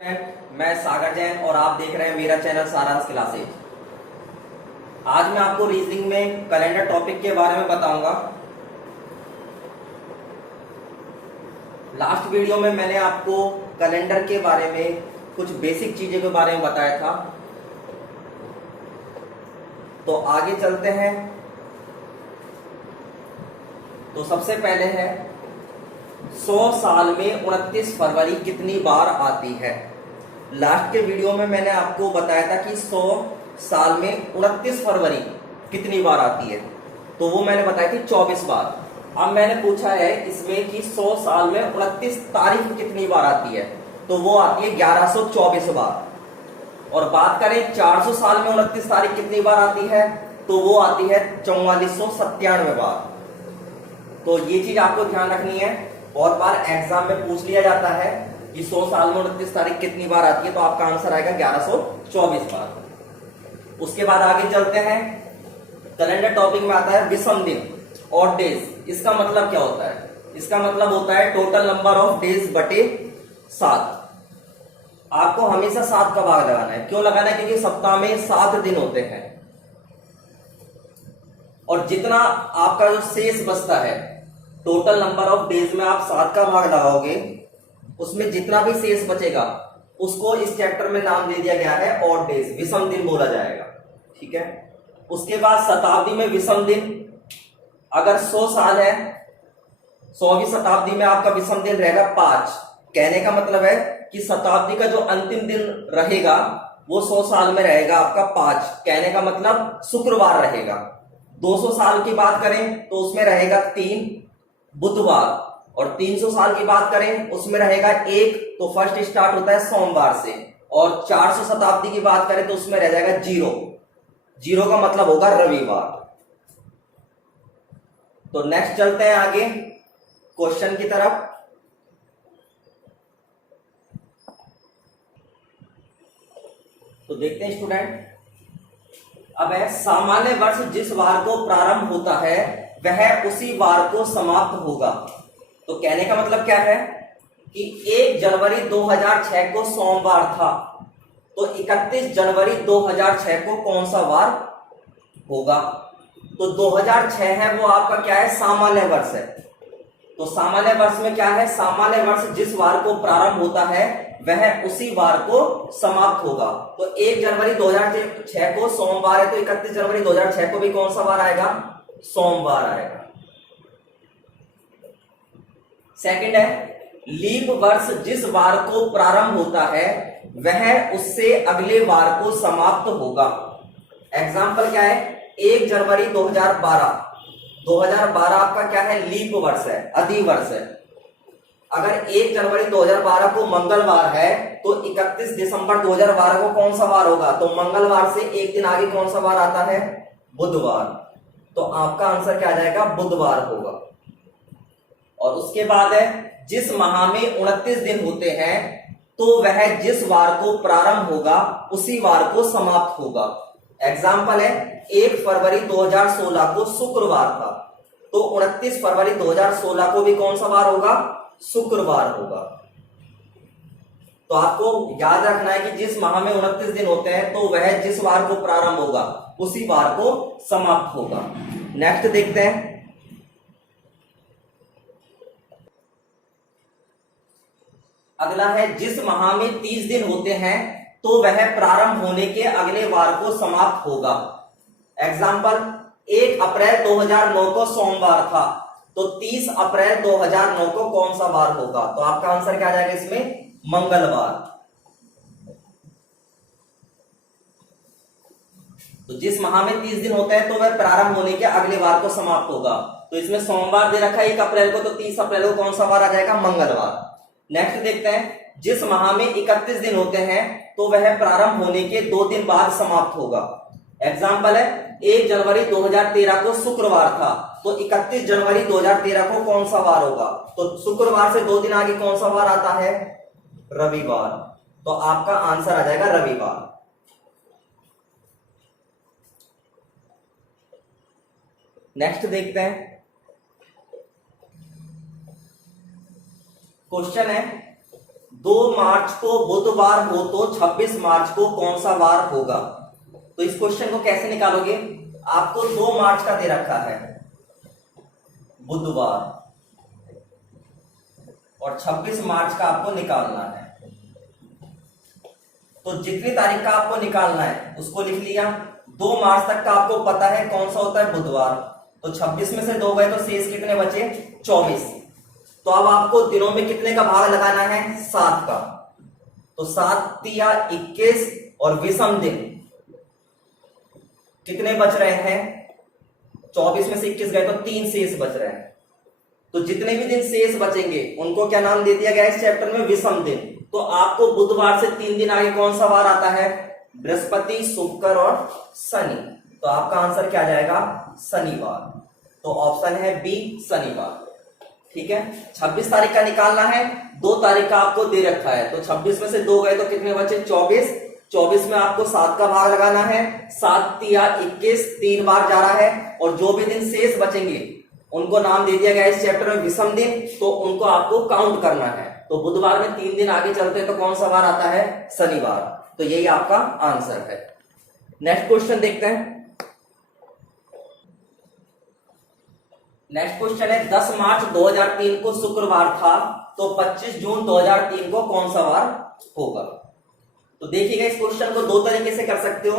मैं सागर जैन और आप देख रहे हैं मेरा चैनल सारांश क्लासेज। आज मैं आपको रीजनिंग में कैलेंडर टॉपिक के बारे में बताऊंगा। लास्ट वीडियो में मैंने आपको कैलेंडर के बारे में कुछ बेसिक चीजों के बारे में बताया था, तो आगे चलते हैं। तो सबसे पहले है 100 साल में 29 फरवरी कितनी बार आती है। लास्ट के वीडियो में मैंने आपको बताया था कि 100 साल में 29 फरवरी कितनी बार आती है, तो वो मैंने बताई थी 24 बार। अब मैंने पूछा है इसमें कि 100 साल में 29 तारीख कितनी बार आती है, तो वो आती है 1124 बार। और बात करें 400 साल में 29 तारीख कितनी बार आती है, तो वो आती है 4497 बार। तो ये चीज आपको ध्यान रखनी है, बहुत बार एग्जाम में पूछ लिया जाता है कि 100 साल में 29 तारीख कितनी बार आती है, तो आपका आंसर आएगा 1124 बार। उसके बाद आगे चलते हैं। कैलेंडर टॉपिक में आता है विषम दिन, ऑड डेज। इसका मतलब क्या होता है? इसका मतलब होता है टोटल नंबर ऑफ डेज बटे 7। आपको हमेशा 7 का भाग लगाना है। क्यों लगाना है? क्योंकि सप्ताह में 7 दिन होते हैं और जितना आपका जो शेष बचता है, टोटल नंबर ऑफ डेज में आप 7 का भाग लगाओगे, उसमें जितना भी शेष बचेगा उसको इस चैप्टर में नाम दे दिया गया है ऑड डेज, विषम दिन बोला जाएगा। ठीक है। उसके बाद शताब्दी में विषम दिन, अगर 100 साल है, 100वीं शताब्दी में आपका विषम दिन रहेगा 5। कहने का मतलब है कि शताब्दी का जो अंतिम दिन रहेगा वो 100 साल में रहेगा आपका 5। कहने का मतलब शुक्रवार रहेगा। 200 साल की बात करें तो उसमें रहेगा 3 बुधवार, और 300 साल की बात करें उसमें रहेगा 1, तो फर्स्ट स्टार्ट होता है सोमवार से। और 400 शताब्दी की बात करें तो उसमें रह जाएगा 0। 0 का मतलब होगा रविवार। तो नेक्स्ट चलते हैं आगे क्वेश्चन की तरफ। तो देखते हैं स्टूडेंट। अब है सामान्य वर्ष जिस वार को प्रारंभ होता है वह उसी वार को समाप्त होगा। तो कहने का मतलब क्या है कि 1 जनवरी 2006 को सोमवार था, तो 31 जनवरी 2006 को कौन सा वार होगा? तो 2006 है वो आपका क्या है? सामान्य वर्ष है। तो सामान्य वर्ष में क्या है? सामान्य वर्ष जिस वार को प्रारंभ होता है वह उसी वार को समाप्त होगा। तो 1 जनवरी 2006 को सोमवार है, तो 31 जनवरी 2006 को भी कौन सा वार आएगा? सोमवार आएगा। सेकंड है लीप वर्ष जिस वार को प्रारंभ होता है वह उससे अगले वार को समाप्त होगा। एग्जाम्पल क्या है? 1 जनवरी 2012। 2012 आपका क्या है? लीप वर्ष है, अधि वर्ष है। अगर 1 जनवरी 2012 को मंगलवार है तो 31 दिसंबर 2012 को कौन सा वार होगा? तो मंगलवार से एक दिन आगे कौन सा वार आता है? बुधवार। तो आपका आंसर क्या आ जाएगा? बुधवार होगा। और उसके बाद है जिस माह में 29 दिन होते हैं तो वह जिस वार को प्रारंभ होगा उसी वार को समाप्त होगा। एग्जाम्पल है 1 फरवरी 2016 को शुक्रवार था, तो 29 फरवरी 2016 को भी कौन सा वार होगा? शुक्रवार होगा। तो आपको याद रखना है कि जिस माह में 29 दिन होते हैं तो वह जिस वार को प्रारंभ होगा उसी वार को समाप्त होगा। नेक्स्ट देखते हैं। अगला है जिस माह में 30 दिन होते हैं तो वह प्रारंभ होने के अगले वार को समाप्त होगा। एग्जाम्पल 1 अप्रैल 2009 को सोमवार था, तो 30 अप्रैल 2009 को कौन सा वार होगा? तो आपका आंसर क्या आ जाएगा इसमें? मंगलवार। तो जिस माह में 30 दिन होते हैं तो वह प्रारंभ होने के अगले वार को समाप्त होगा। तो इसमें सोमवार दे रखा है 1 अप्रैल को, तो 30 अप्रैल को कौन सा वार आ जाएगा? मंगलवार। नेक्स्ट देखते हैं जिस माह में 31 दिन होते हैं तो वह प्रारंभ होने के 2 दिन बाद समाप्त होगा। एग्जाम्पल है 1 जनवरी 2013 को शुक्रवार था, तो 31 जनवरी 2013 को कौन सा वार होगा? तो शुक्रवार से 2 दिन आगे कौन सा वार आता है? रविवार। तो आपका आंसर आ जाएगा रविवार। नेक्स्ट देखते हैं। क्वेश्चन है 2 मार्च को बुधवार हो तो 26 मार्च को कौन सा वार होगा? तो इस क्वेश्चन को कैसे निकालोगे? आपको 2 मार्च का दे रखा है बुधवार और 26 मार्च का आपको निकालना है। तो जितनी तारीख का आपको निकालना है उसको लिख लिया। 2 मार्च तक का आपको पता है कौन सा होता है बुधवार, तो 26 में से 2 गए तो शेष कितने बचे? 24। तो अब आपको दिनों में कितने का भाग लगाना है? 7 का। तो 7 तिया 21 और विषम दिन कितने बच रहे हैं? 24 में से 21 गए तो 3 शेष बच रहे हैं। तो जितने भी दिन शेष बचेंगे उनको क्या नाम दे दिया गया इस चैप्टर में? विषम दिन। तो आपको बुधवार से 3 दिन आगे कौन सा वार आता है? बृहस्पति, शुक्र और शनि। तो आपका आंसर क्या जाएगा? शनिवार। तो ऑप्शन है बी, शनिवार। ठीक है, 26 तारीख का निकालना है, 2 तारीख का आपको दे रखा है। तो 26 में से 2 गए तो कितने बचे? 24। 24 में आपको 7 का भाग लगाना है। 7 तिया 21, 3 बार जा रहा है और जो भी दिन शेष बचेंगे उनको नाम दे दिया गया इस चैप्टर में विषम दिन। तो उनको आपको काउंट करना है। तो बुधवार में 3 दिन आगे चलते हैं तो कौन सा वार आता है? शनिवार। तो यही आपका आंसर है। नेक्स्ट क्वेश्चन देखते हैं। नेक्स्ट क्वेश्चन है 10 मार्च 2003 को शुक्रवार था तो 25 जून 2003 को कौन सा वार होगा? तो देखिएगा, इस क्वेश्चन को 2 तरीके से कर सकते हो।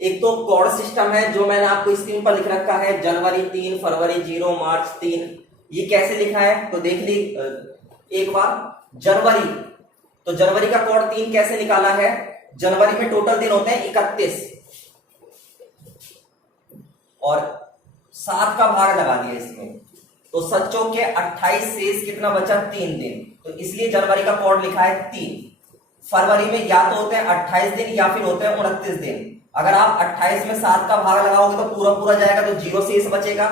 एक तो कोड सिस्टम है जो मैंने आपको स्क्रीन पर लिख रखा है, जनवरी 3, फरवरी 0, मार्च 3। ये कैसे लिखा है तो देख ली एक बार। जनवरी, तो जनवरी का कोड 3 कैसे निकाला है? जनवरी में टोटल दिन होते हैं 31 और 7 का भाग लगा दिया इसमें, तो 7 के 28 शेष कितना बचा? 3 दिन। तो इसलिए जनवरी का कोड लिखा है 3। फरवरी में या तो होते हैं 28 दिन या फिर होते हैं 29 दिन। अगर आप 28 में 7 का भाग लगाओगे तो पूरा पूरा जाएगा तो 0 शेष बचेगा,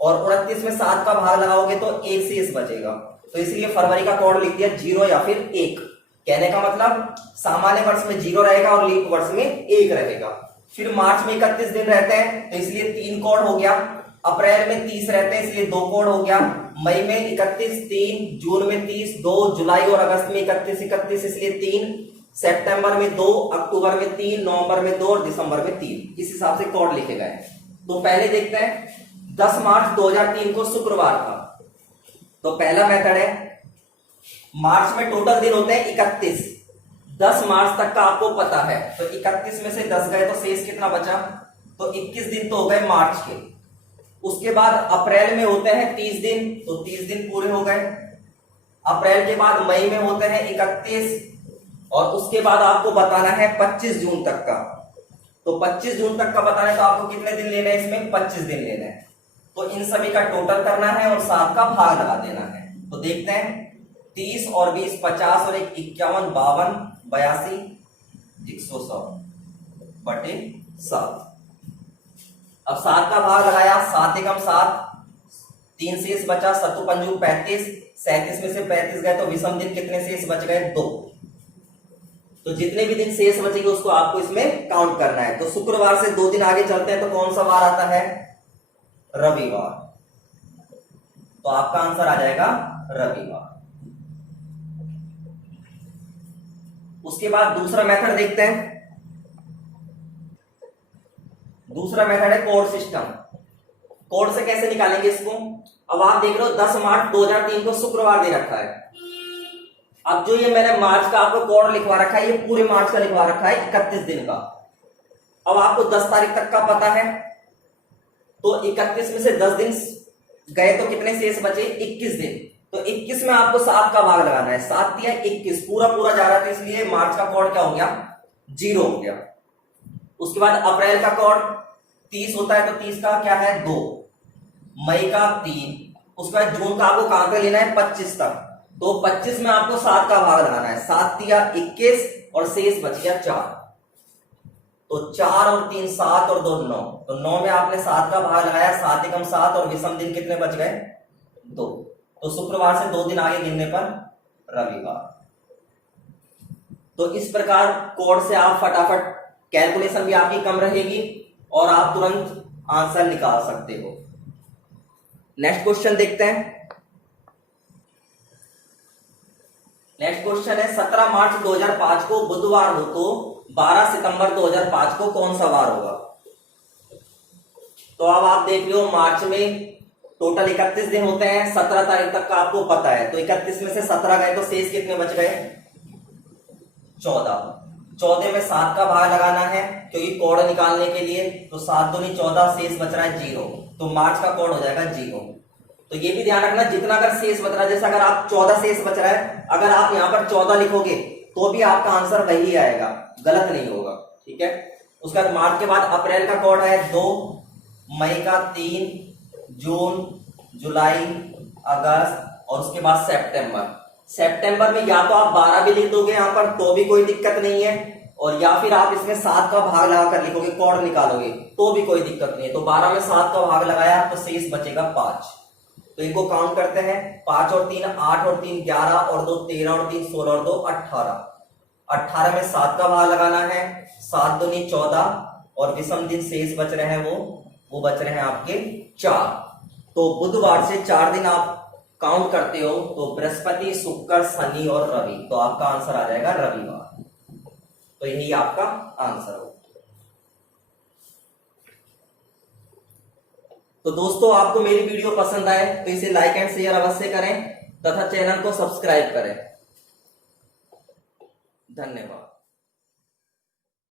और 29 में 7 का भाग लगाओगे तो 1 शेष बचेगा। तो इसलिए फरवरी का कोड लिख दिया 0 या फिर 1। कहने का मतलब सामान्य वर्ष में 0 रहेगा और लीप वर्ष में 1 रहेगा। फिर मार्च में 31 दिन रहते हैं तो इसलिए 3 कोड हो गया। अप्रैल में 30 रहते हैं इसलिए 2 कोड हो गया। मई में 31, 3, जून में 30, 2, जुलाई और अगस्त में 31 इसलिए 3, सितंबर में 2, अक्टूबर में 3, नवंबर में 2 और दिसंबर में 3। इस हिसाब से कोड लिखे गए। तो पहले देखते हैं, 10 मार्च 2003 को शुक्रवार था। तो पहला मेथड है, मार्च में टोटल दिन होते हैं 31। 10 मार्च तक का आपको पता है, तो 31 में से 10 गए तो शेष कितना बचा? तो 21 दिन तो हो गए मार्च के। उसके बाद अप्रैल में होते हैं 30 दिन, तो 30 दिन पूरे हो गए। अप्रैल के बाद मई में होते हैं 31 और उसके बाद आपको बताना है 25 जून तक का। तो 25 जून तक का बताना है तो आपको कितने दिन लेने हैं? इसमें 25 दिन लेने हैं। तो इन सभी का टोटल करना है और 7 का भाग लगा देना है। तो देखते हैं, 30 और 20 50 और 1 51 52 82 100 बटे 7। अब 7 का भाग लगाया, 7 एकम 7, 3 शेष बचा, 7 पंजू 35, 37 में से 35 गए तो विषम दिन कितने शेष बच गए? 2। तो जितने भी दिन शेष बचेंगे उसको आपको इसमें काउंट करना है। तो शुक्रवार से 2 दिन आगे चलते हैं तो कौन सा वार आता है? रविवार। तो आपका आंसर आ जाएगा रविवार। उसके बाद दूसरा मेथड देखते हैं। दूसरा मेथड है कोड सिस्टम। कोड से कैसे निकालेंगे इसको? अब आप देख रहे हो 10 मार्च 2003 को शुक्रवार दे रखा है। अब जो ये मैंने मार्च का आपको कोड लिखवा रखा है, ये पूरे मार्च का लिखवा रखा है 31 दिन का। अब आपको 10 तारीख तक का पता है, तो 31 में से 10 दिन गए तो कितने शेष बचे? 21 दिन। तो 21 में आपको 7 का भाग लगाना है। 7 या 21 पूरा पूरा जा रहा था, इसलिए मार्च का कोड क्या हो गया? 0 हो गया। उसके बाद अप्रैल का कोड 30 होता है तो 30 का क्या है? 2। मई का 3। उसके बाद जून का आपको कहां पे लेना है? 25 तक। तो 25 में आपको 7 का भाग लगाना है। 7 या 21 और शेष बच गया 4। तो 4 और 3 7 और 2 9। तो 9 में आपने 7 का भाग लगाया, 7 एकम 7 और विषम दिन कितने बच गए? 2। तो शुक्रवार से 2 दिन आगे गिनने पर रविवार। तो इस प्रकार कोड से आप फटाफट, कैलकुलेशन भी आपकी कम रहेगी और आप तुरंत आंसर निकाल सकते हो। नेक्स्ट क्वेश्चन देखते हैं। नेक्स्ट क्वेश्चन है 17 मार्च 2005 को बुधवार हो तो 12 सितंबर 2005 को कौन सा वार होगा। तो अब आप देख रहे हो मार्च में टोटल 31 दिन होते हैं, 17 तारीख तक का आपको पता है, तो 31 में से 17 गए तो शेष कितने बच गए 14। 14 में 7 का भाग लगाना है क्योंकि कोड निकालने के लिए, तो 7 दूनी 14, शेष बच रहा है 0, तो मार्च का कोड हो जाएगा 0। तो ये भी ध्यान रखना जितना अगर शेष बच रहा है, जैसे अगर आप 14 शेष बच रहा है, अगर आप यहां पर 14 लिखोगे तो भी आपका आंसर वही आएगा, गलत नहीं होगा, ठीक है। उसके बाद मार्च के बाद अप्रैल का कोड है 2, मई का 3, जून, जुलाई, अगस्त और उसके बाद सितंबर। सितंबर में या तो आप 12 भी लिख दोगे यहां पर तो भी कोई दिक्कत नहीं है, और या फिर आप इसमें 7 का भाग लगाकर लिखोगे, कोड निकालोगे तो भी कोई दिक्कत नहीं है। तो 12 में 7 का भाग लगाया तो शेष बचेगा 5। तो इनको काउंट करते हैं, 5 और 3 8 और 3 11 और 2 13 और 3 16 और 2 18। 18 में 7 का भाग लगाना है, 7 दूनी 14 और विषम दिन शेष बच रहे हैं वो बच रहे हैं आपके 4। तो बुधवार से 4 दिन आप काउंट करते हो तो बृहस्पति, शुक्र, शनि और रवि, तो आपका आंसर आ जाएगा रविवार। तो यही आपका आंसर हो। तो दोस्तों आपको मेरी वीडियो पसंद आए तो इसे लाइक एंड शेयर अवश्य करें तथा चैनल को सब्सक्राइब करें। धन्यवाद।